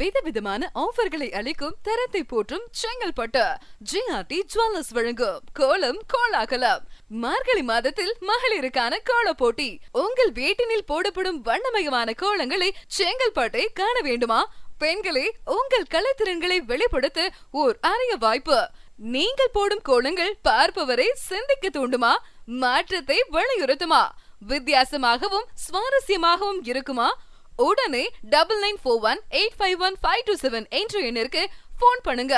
விதவிதமான ஆஃபர்களை அளிக்கும் தரத்தை போற்றும் செங்கல்பட்டு ஜிஆர்டி ஜுவல்லர்ஸ் வழங்கும் கோலம் கோலாகலம். மார்கழி மாதத்தில் மகளிருக்கான கோல போட்டி. உங்கள் வீட்டினில் போடப்படும் வண்ணமயமான கோலங்களை செங்கல்பட்டை காண வேண்டுமா? பெண்களே, உங்கள் கலைத்திறன்களை வெளிப்படுத்த ஓர் அரிய வாய்ப்பு. நீங்கள் போடும் கோலங்கள் பார்ப்பவரை சிந்திக்க தூண்டுமா? மாற்றத்தை வலியுறுத்துமா? வித்தியாசமாகவும் சுவாரஸ்யமாகவும் இருக்குமா? உடனே 9941851527 என்ற எண்ணிற்கு போன் பண்ணுங்க.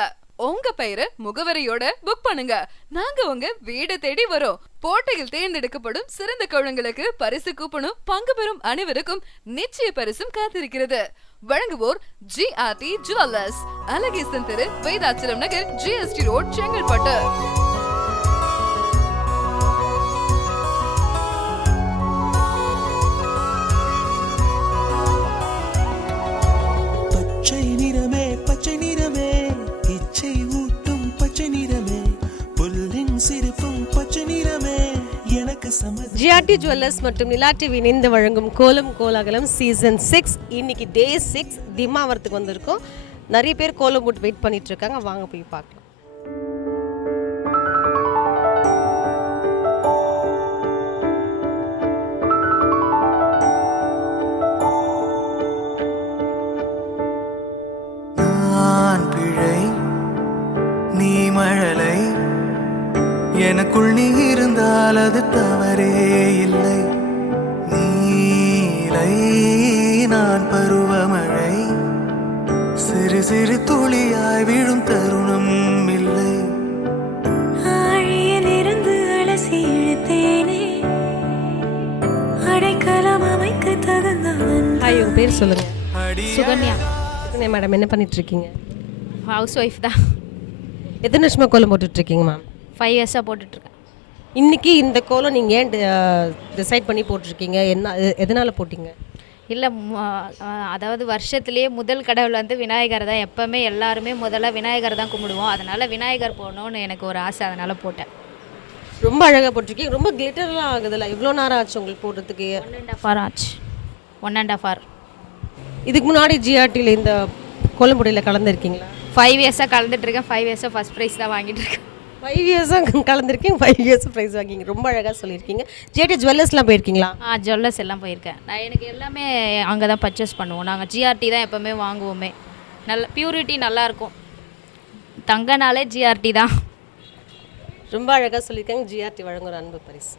உங்க பெயரை முகவரியோட புக் பண்ணுங்க. நாங்க உங்க வீடு தேடி வரோம். போட்டியில் தேர்ந்தெடுக்கப்படும் சிறந்த கோலங்களுக்கு பரிசு கூப்பனும் பங்கு பெறும் அனைவருக்கும் நிச்சய பரிசும் காத்திருக்கிறது. வழங்குவோர் ஜிஆர்டி ஜுவல்லர்ஸ், அழகேசன் தெரு, Vedachalam Nagar, GST road, Chengalpattu. GRT jewellers மற்றும் நிலா டிவி இணைந்து வழங்கும் கோலம் கோலாகலம் சீசன் 6. இன்னைக்கு டே 6 திமாவரத்துக்கு வந்திருக்கோம். நிறைய பேர் கோலம் போட்டு வெயிட் பண்ணிட்டு இருக்காங்க. வாங்க போய் பார்க்கலாம். எனக்குள் நீ இருந்தால் அது தவறே இல்லை. நீலை நான் பருவமழை, சிறு சிறு துளியாய் விழும் தருணம் இல்லை. ஆழியிலிருந்து அலசி இழுத்தேனே, அடைக்கலம் அமைக்க தகுந்தவன். ஹாய், உங்க பேர் சொல்லுங்க. சுகன்யா. சுகன்யா மேடம், என்ன பண்ணிட்டு இருக்கீங்க? ஹவுஸ் ஒய்ஃப் தான். எத்தனை வருஷமா கோலம் போட்டுட்டு இருக்கீங்க மேம்? 5 இயர்ஸாக போட்டுட்ருக்கேன். இன்னைக்கு இந்த கோலம் நீங்கள் ஏன் டிசைட் பண்ணி போட்டிருக்கீங்க? என்ன எதனால் போட்டிங்க? இல்லை, அதாவது வருஷத்துலேயே முதல் கடவுள் வந்து விநாயகர் தான். எப்போவுமே எல்லாருமே முதல்ல விநாயகர் தான் கும்பிடுவோம். அதனால் விநாயகர் போகணுன்னு எனக்கு ஒரு ஆசை, அதனால் போட்டேன். ரொம்ப அழகாக போட்டிருக்கீங்க. ரொம்ப கிளிட்டர்லாம் ஆகுதுல்ல, இவ்வளோ நேரம் ஆச்சு உங்களுக்கு போடுறதுக்கு? 1.5 hour ஆச்சு. 1.5 hour. இதுக்கு முன்னாடி ஜிஆர்டியில் இந்த கோலம் போட்டியில் கலந்துருக்கீங்களா? 5 இயர்ஸாக கலந்துட்டுருக்கேன். 5 இயர்ஸாக ஃபஸ்ட் ப்ரைஸ் தான் வாங்கிட்டு இருக்கேன். 5 இயர்ஸாக கலந்துருக்கீங்க, 5 இயர்ஸ் ப்ரைஸ் வாங்கிங்க. ரொம்ப அழகாக சொல்லியிருக்கீங்க. ஜிஆர்டி ஜுவல்லர்ஸ்லாம் போயிருக்கீங்களா? ஜுவல்லர்ஸ் எல்லாம் போயிருக்கேன். எனக்கு எல்லாமே அங்கே தான் பர்ச்சேஸ் பண்ணுவோம். நாங்கள் ஜிஆர்டி தான் எப்போவுமே வாங்குவோமே. நல்ல பியூரிட்டி நல்லாயிருக்கும். தங்கனாலே ஜிஆர்டி தான். ரொம்ப அழகாக சொல்லியிருக்காங்க. ஜிஆர்டி வழங்குற அன்பு பரிசு.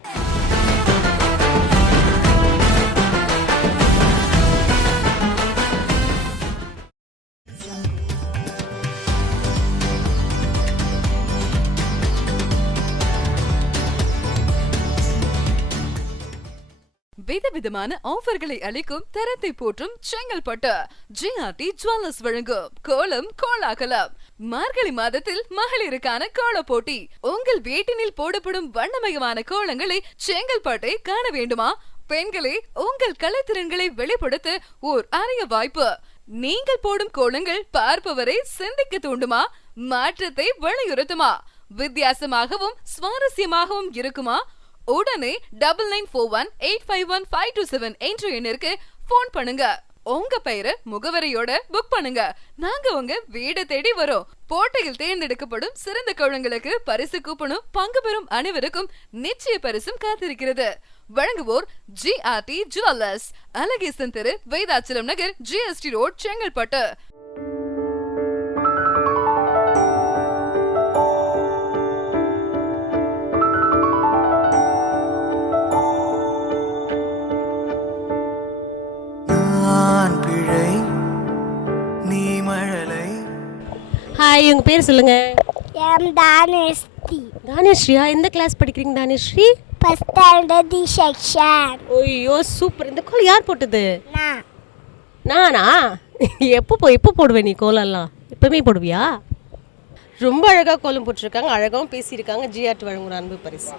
விதவிதமான ஆஃபர்களை அளிக்கும் தரத்தை போற்றும் செங்கல்பட்டு ஜிஆர்டி ஜுவல்லர்ஸ் வழங்கும் கோலம் கோலாகலம். மார்கழி மாதத்தில் மகளிருக்கான கோல போட்டி. உங்கள் வீட்டினில் போடப்படும் வண்ணமயமான கோலங்களை செங்கல்பட்டை காண வேண்டுமா? பெண்களே, உங்கள் கலைத்திறன்களை வெளிப்படுத்த ஓர் அரிய வாய்ப்பு. நீங்கள் போடும் கோலங்கள் பார்ப்பவரை சிந்திக்க தூண்டுமா? மாற்றத்தை வலியுறுத்துமா? வித்தியாசமாகவும் சுவாரஸ்யமாகவும் இருக்குமா? உடனே 9941851527 என்ற எண்ணிற்கு போன் பண்ணுங்க. உங்க பெயரை முகவரியோட புக் பண்ணுங்க. நாங்க உங்க வீடு தேடி வரோம். போட்டியில் தேர்ந்தெடுக்கப்படும் சிறந்த கோலங்களுக்கு பரிசு கூப்பனும் பங்கு பெறும் அனைவருக்கும் நிச்சய பரிசும் காத்திருக்கிறது. வழங்குவோர் ஜிஆர்டி ஜுவல்லர்ஸ், அழகேசன் தெரு, Vedachalam Nagar, GST road, Chengalpattu. Hi, உங்கள் பேர் சொல்லுங்க. தானேஸ்ரீ. தானேஸ்ரீயா? எந்த கிளாஸ் படிக்கிறீங்க Thaneshree? First standard D section. ஐயோ சூப்பர். இந்த கோலம் யார் போட்டது? நான். நானா? எப்போ போடுவேன் நீ கோலம்லாம்? எப்பவுமே போடுவியா? ரொம்ப அழகாக கோலம் போட்டிருக்காங்க, அழகாகவும் பேசியிருக்காங்க. ஜிஆர்டி வழங்குற அன்பு பரிசு.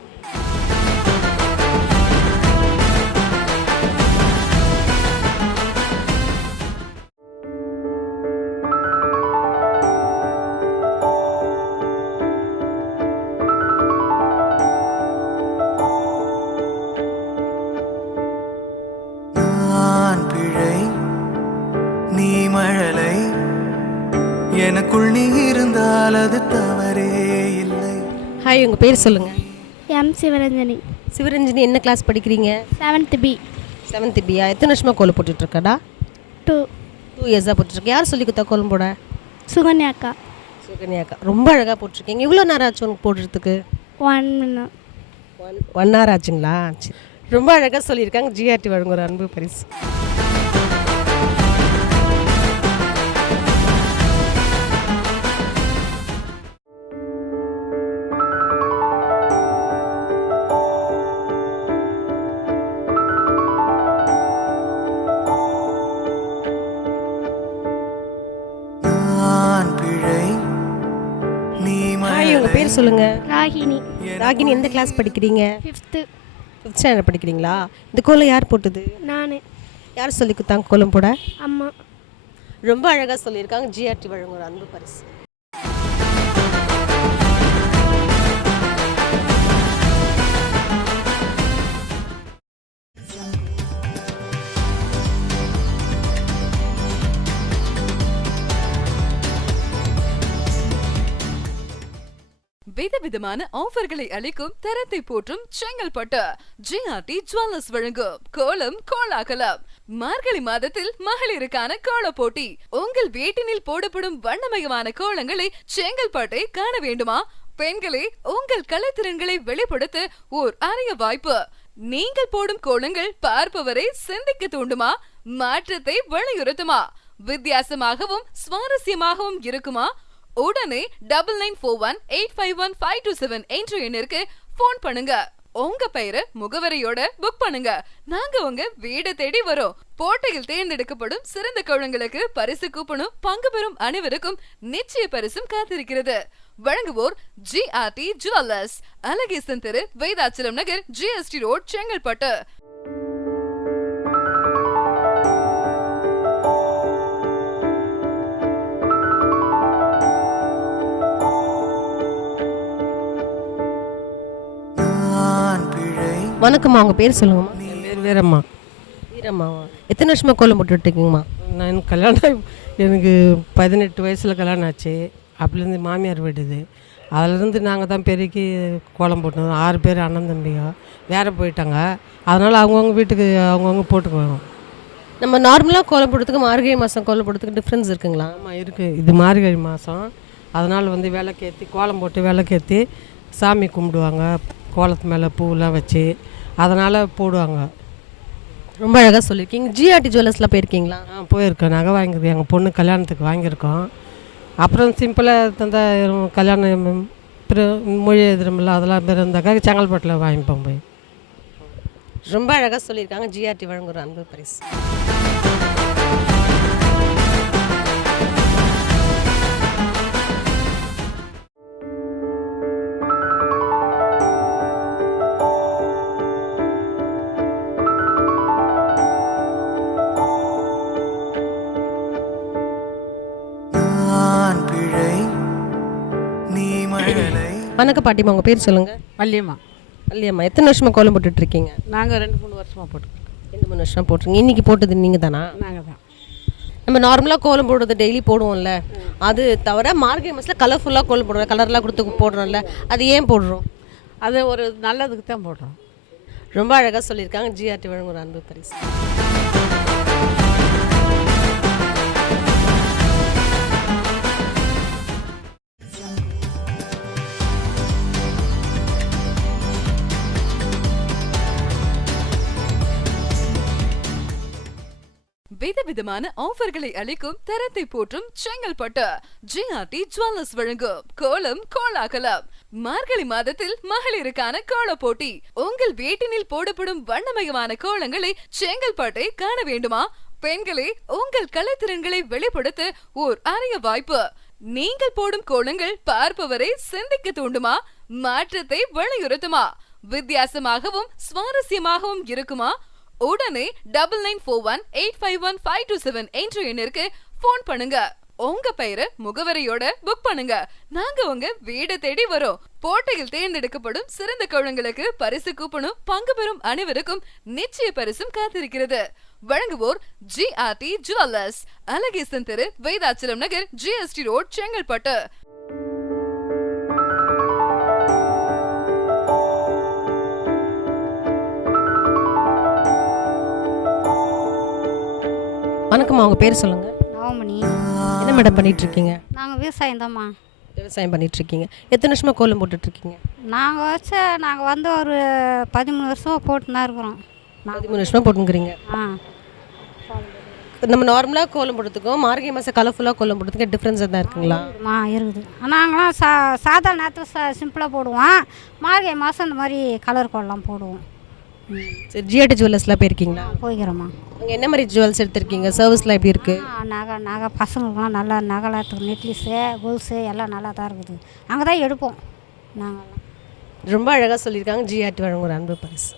மழலை ஹாய், உங்கள் பேர் சொல்லுங்கள். எம் சிவரஞ்சனி. சிவரஞ்சனி, என்ன கிளாஸ் படிக்கிறீங்க? 7th B. 7th பியா? எத்தனை வருஷமாக கோலம் போட்டுட்ருக்கடா? 2. 2 இயர்ஸாக போட்டுருக்கேன். யார் சொல்லி கொடுத்தா கோலம் போட? சுகன்யாக்கா. சுகன்யாக்கா. ரொம்ப அழகாக போட்டிருக்கீங்க. இவ்வளோ நேரம் ஆச்சு உனக்கு போடுறதுக்கு? 1 minute. 1 hour ஆச்சுங்களா? சரி. ரொம்ப அழகாக சொல்லியிருக்காங்க. ஜிஆர்டி வழங்கும் ஒரு அன்பு பரிசு. நான் பிழை நீ ஹாய், உங்கள் பேர் சொல்லுங்கள். ராகினி. ராகினி, எந்த கிளாஸ் படிக்கிறீங்க? 5th. 5th ஸ்டாண்டர்ட் படிக்கிறீங்களா? இந்த கோலம் யார் போட்டது? நான். யார் சொல்லி கொடுத்தாங்க கோலம் போட? அம்மா. ரொம்ப அழகாக சொல்லியிருக்காங்க. ஜிஆர்டி வழங்கும் ஒரு அன்பு பரிசு. விதவிதமான ஆஃபர்களை அளிக்கும் தரத்தை போற்றும் செங்கல்பட்டு ஜிஆர்டி ஜுவல்லர்ஸ் வழங்கும் கோலம் கோலாகலம். மார்கழி மாதத்தில் மகளிருக்கான கோல போட்டி. உங்கள் வீட்டினில் போடப்படும் வண்ணமயமான கோலங்களை செங்கல்பட்டை காண வேண்டுமா? பெண்களே, உங்கள் கலைத்திறன்களை வெளிப்படுத்த ஓர் அரிய வாய்ப்பு. நீங்கள் போடும் கோலங்கள் பார்ப்பவரை சிந்திக்க தூண்டுமா? மாற்றத்தை வலியுறுத்துமா? வித்தியாசமாகவும் சுவாரஸ்யமாகவும் இருக்குமா? உடனே 9941851527 என்ற எண்ணிற்கு போன் பண்ணுங்க. உங்க பெயரை முகவரியோட புக் பண்ணுங்க. நாங்க உங்க வீடு தேடி வரோம். போட்டியில் தேர்ந்தெடுக்கப்படும் சிறந்த கோலங்களுக்கு பரிசு கூப்பனும் பங்கு பெறும் அனைவருக்கும் நிச்சய பரிசும் காத்திருக்கிறது. வழங்குவோர் ஜிஆர்டி ஜுவல்லர்ஸ், அழகேசன் தெரு, வேதாச்சலம் நகர், ஜிஎஸ்டி ரோட், செங்கல்பட்டு. வணக்கம்மா, உங்கள் பேர் சொல்லுங்கம்மா. என் பேர் வீரம்மா. வீரம்மாவா? எத்தனை வருஷமாக கோலம் போட்டுட்ருக்கீங்கம்மா? நான் எனக்கு 18 வயசில் கல்யாணம் ஆச்சு. அப்படிலேருந்து மாமியார் வீடு இது. அதிலேருந்து நாங்கள் தான் பெருக்கி கோலம் போட்டோம். 6 பேர் அண்ணன் தம்பிங்க வேறு போயிட்டாங்க. அதனால் அவங்கவுங்க வீட்டுக்கு அவங்கவுங்க போட்டுக்குவோம். நம்ம நார்மலாக கோலம் போடுறதுக்கு மார்கழி மாதம் கோலம் போடுறதுக்கு டிஃப்ரென்ஸ் இருக்குங்களா? ஆமாம், இருக்குது. இது மார்கழி மாதம். அதனால் விளக்கேற்றி கோலம் போட்டு விளக்கேற்றி சாமி கும்பிடுவாங்க. கோலத்து மேலே பூவெலாம் வச்சு அதனால் போடுவாங்க. ரொம்ப அழகாக சொல்லியிருக்கீங்க. ஜிஆர்டி ஜுவல்லர்ஸ்லாம் போயிருக்கீங்களா? போயிருக்கோம். நகை வாங்கியிருக்கோம். எங்கள் பொண்ணு கல்யாணத்துக்கு வாங்கியிருக்கோம். அப்புறம் சிம்பிளாக தந்த கல்யாணம் மொழி எதிரமில்ல அதெல்லாம் பேர் இருந்தாக்கா செங்கல்பட்டில் வாங்கிப்போம் போய். ரொம்ப அழகாக சொல்லியிருக்காங்க. ஜிஆர்டி வழங்குற அன்பு பரிசு. வணக்கம் பாட்டிமா, உங்கள் பேர் சொல்லுங்கள். வள்ளியம்மா. வள்ளியம்மா, எத்தனை வருஷமாக கோலம் போட்டுட்ருக்கீங்க? நாங்கள் 2-3 வருஷமாக போட்டுருக்கோம். 2-3 வருஷமாக போட்டுருங்க. இன்றைக்கி போட்டது நீங்கள் தானா? நாங்கள் தான். நம்ம நார்மலாக கோலம் போடுறது டெய்லி போடுவோம்ல, அது தவிர மார்கழி மாதத்தில் கலர்ஃபுல்லாக கோலம் போடுறோம், கலர்லாம் கொடுத்து போடுறோம்ல, அது ஏன் போடுறோம்? அது ஒரு நல்லதுக்கு தான் போடுறோம். ரொம்ப அழகாக சொல்லியிருக்காங்க. ஜிஆர்டி வழங்கும் ஒரு அன்பு பரிசு. விதவிதமான ஆஃபர்களை அளிக்கும் தரத்தை போற்றும் செங்கல்பட்டு ஜிஆர்டி ஜுவல்லர்ஸ் வழங்கும் கோலம் கோலாகலம். மார்கழி மாதத்தில் மகளிருக்கான கோல போட்டி. உங்கள் வீட்டினில் போடப்படும் வண்ணமயமான கோலங்களை செங்கல்பட்டை காண வேண்டுமா? பெண்களே, உங்கள் கலைத்திறன்களை வெளிப்படுத்த ஓர் அரிய வாய்ப்பு. நீங்கள் போடும் கோலங்கள் பார்ப்பவரை சிந்திக்க தூண்டுமா? மாற்றத்தை வலியுறுத்துமா? வித்தியாசமாகவும் சுவாரஸ்யமாகவும் இருக்குமா? உடனே 9941851527 என்ற எண்ணிற்கு போன் பண்ணுங்க. உங்க பெயரை முகவரியோட புக் பண்ணுங்க. நாங்க உங்க வீடு தேடி வரோம். போட்டியில் தேர்ந்தெடுக்கப்படும் சிறந்த கோலங்களுக்கு பரிசு கூப்பனும் பங்கு பெறும் அனைவருக்கும் நிச்சய பரிசும் காத்திருக்கிறது. வழங்குவோர் ஜிஆர்டி ஜுவல்லர்ஸ், அழகேசன் தெரு, வேதாச்சலம் நகர், ஜிஎஸ்டி ரோட், செங்கல்பட்டு. வணக்கம்மா, உங்கள் பேர் சொல்லுங்கள். நவமணி. என்ன மேடம் பண்ணிகிட்ருக்கீங்க? நாங்கள் விவசாயம் தான்மா. விவசாயம் பண்ணிகிட்ருக்கீங்க. எத்தனை வருஷமாக கோலம் போட்டுட்ருக்கீங்க? நாங்கள் வந்து ஒரு 13 வருஷமாக போட்டு தான் இருக்கிறோம். 13 வருஷமாக போட்டுங்கிறீங்க. ஆ, நம்ம நார்மலாக கோலம் போடுறதுக்கும் மார்கழி மாதம் கலர்ஃபுல்லாக கோலம் போடுறதுக்கு டிஃப்ரென்ஸ் எதாவது இருக்குங்களா? இருக்குது. நாங்களாம் சாதா நேரத்தில் சிம்பிளாக போடுவோம். மார்கழி மாதம் இந்த மாதிரி கலர் கோலம் போடுவோம். சரி, ஜிஆர்டி ஜுவல்லர்ஸ்லாம் போயிருக்கீங்களா? போய்க்கிறோம்மா. அங்கே என்ன மாதிரி ஜுவல்ஸ் எடுத்திருக்கீங்க? சர்வீஸ்லாம் எப்படி இருக்குது? நகை பசங்களுக்குலாம் நல்லா நகைலாத்துக்கு நெக்லீஸு கொலுசு எல்லாம் நல்லா தான் இருக்குது. அங்கே தான் எடுப்போம் நாங்கள்லாம். ரொம்ப அழகாக சொல்லியிருக்காங்க. ஜிஆர்டி வழங்கும் ஒரு அன்பு பரிசு.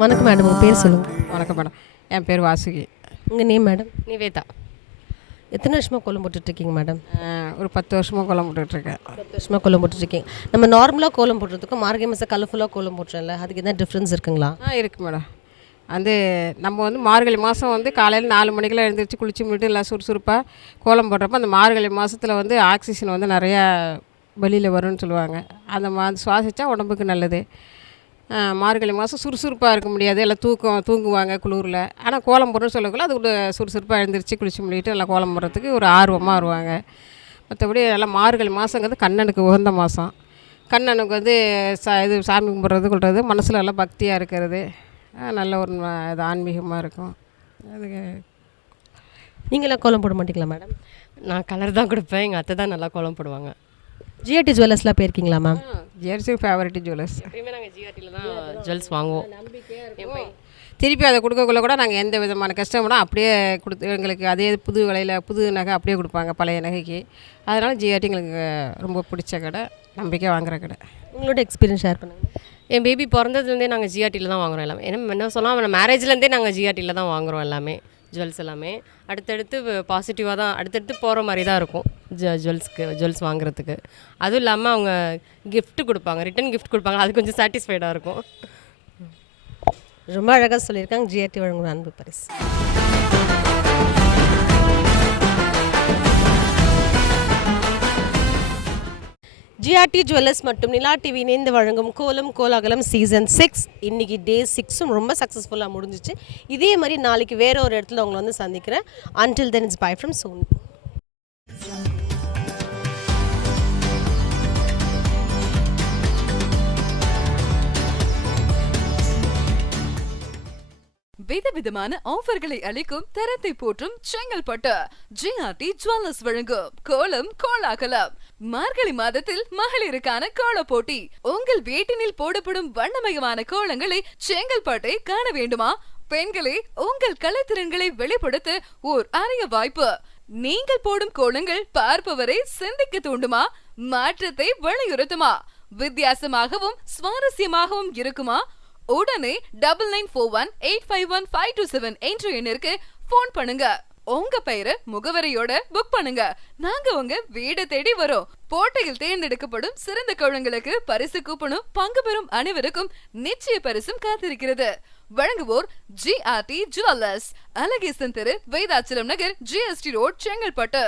வணக்கம் மேடம், உங்கள் பேர் சொல்லுங்கள். வணக்கம் மேடம், என் பேர் வாசுகி. உங்கள் நேம் மேடம்? நிவேதா. எத்தனை வருஷமாக கோலம் போட்டுட்ருக்கீங்க மேடம்? ஒரு 10 வருஷமாக கோலம் போட்டுட்ருக்கேன். 10 வருஷமாக கோலம் போட்டுட்ருக்கீங்க. நம்ம நார்மலாக கோலம் போடுறதுக்கும் மார்கழி மாதம் கலர்ஃபுல்லாக கோலம் போட்டுறோம்ல, அதுக்கு எதாவது டிஃப்ரென்ஸ் இருக்குங்களா? இருக்குது மேடம். நம்ம வந்து மார்கழி மாதம் வந்து காலையில் 4 மணிக்கெல்லாம் எழுந்திரிச்சு குளிச்சு முடிட்டு எல்லாம் சுறுசுறுப்பாக கோலம் போடுறப்ப அந்த மார்கழி மாதத்தில் வந்து ஆக்சிஜன் வந்து நிறையா வெளியில் வரும்னு சொல்லுவாங்க. அந்த சுவாசித்தா உடம்புக்கு நல்லது. மார்கழி மாதம் சுறுசுறுப்பாக இருக்க முடியாது, எல்லாம் தூங்குவாங்க குளிரில். ஆனால் கோலம் போடுறன்னு சொல்லக்குள்ள அது ஒரு சுறுசுறுப்பாக எழுந்திரிச்சு குளிச்சு முடிட்டு எல்லாம் கோலம் போடுறதுக்கு ஒரு ஆர்வமாக வருவாங்க. மற்றபடி எல்லாம் மார்கழி மாதங்கிறது கண்ணனுக்கு உகந்த மாதம். கண்ணனுக்கு வந்து இது சாமி கும்பிட்றது கொள்வது மனசில் எல்லாம் பக்தியாக இருக்கிறது நல்ல ஒரு இது ஆன்மீகமாக இருக்கும். அதுக்கு நீங்களாம் கோலம் போட மாட்டீங்களா மேடம்? நான் கலர் தான் கொடுப்பேன், எங்கள் அத்தை தான் நல்லா கோலம் போடுவாங்க. ஜிஆர்டி ஜுவல்லர்ஸ்லாம் போயிருக்கீங்களா மேம்? Jersey favourite jewellers. எப்பயுமே நாங்கள் ஜிஆர்டியில் தான் ஜுவல்ஸ் வாங்குவோம். திருப்பி அதை கொடுக்கக்குள்ள கூட நாங்கள் எந்த விதமான கஷ்டமும் அப்படியே எங்களுக்கு அதே புது விலையில் புது நகை அப்படியே கொடுப்பாங்க பழைய நகைக்கு. அதனால் ஜிஆர்டி எங்களுக்கு ரொம்ப பிடிச்ச கடை, நம்பிக்கை வாங்குகிற கடை. உங்களோட எக்ஸ்பீரியன்ஸ் ஷேர் பண்ணுங்கள். என் பேபி பிறந்ததுலேருந்தே நாங்கள் ஜிஆர்டியில் தான் வாங்குகிறோம் எல்லாமே. என்ன சொன்னால் மேரேஜ்லேருந்தே நாங்கள் ஜிஆர்டியில் தான் வாங்குகிறோம் எல்லாமே. ஜுவல்ஸ் எல்லாமே அடுத்தடுத்து பாசிட்டிவாக தான் அடுத்தடுத்து போகிற மாதிரி தான் இருக்கும் ஜுவல்ஸ் வாங்குறதுக்கு. அதுவும் இல்லாமல் அவங்க கிஃப்ட் கொடுப்பாங்க, ரிட்டன் கிஃப்ட் கொடுப்பாங்க. அது கொஞ்சம் சாட்டிஸ்ஃபைடாக இருக்கும். ரொம்ப அழகாக சொல்லியிருக்காங்க. ஜிஆர்டி வழங்கும் அன்பு பரிசு. ஜிஆர்டி ஜுவல்லர்ஸ் மற்றும் நிலா டிவி இணைந்து வழங்கும் கோலம் கோலாகலம் சீசன் 6 இன்னைக்கு டே 6ம் ரொம்ப சக்ஸஸ்ஃபுல்லாக முடிஞ்சிச்சு. இதே மாதிரி நாளைக்கு வேற ஒரு இடத்துல உங்களை வந்து சந்திக்கிறேன். Until then, it's bye from Sony. விதவிதமான ஆஃபர்களை அளிக்கும் தரத்தை போற்றும் செங்கல்பட்டு ஜிஆர்டி ஜுவல்லர்ஸ் வழங்கும் கோலம் கோலாகலம். மார்கழி மாதத்தில் மகளிருக்கான கோல போட்டி. உங்கள் வீட்டினில் போடப்படும் வண்ணமயமான கோலங்களை செங்கல்பட்டை காண வேண்டுமா? பெண்களே, உங்கள் கலைத்திறன்களை வெளிப்படுத்த ஓர் அரிய வாய்ப்பு. நீங்கள் போடும் கோலங்கள் பார்ப்பவரை சிந்திக்க தூண்டுமா? மாற்றத்தை வலியுறுத்துமா? வித்தியாசமாகவும் சுவாரஸ்யமாகவும் இருக்குமா? உடனே 9941851527 என்ற எண்ணிற்கு போன் பண்ணுங்க. உங்க பெயரை முகவரியோட புக் பண்ணுங்க. நாங்க உங்க வீடு தேடி வரோம். போட்டியில் தேர்ந்தெடுக்கப்படும் சிறந்த கோலங்களுக்கு பரிசு கூப்பனும் பங்கு பெறும் அனைவருக்கும் நிச்சய பரிசும் காத்திருக்கிறது. வழங்குவோர் ஜிஆர்டி ஜுவல்லர்ஸ், அழகேசன் தெரு, வேதாச்சலம் நகர், ஜிஎஸ்டி ரோட், செங்கல்பட்டு.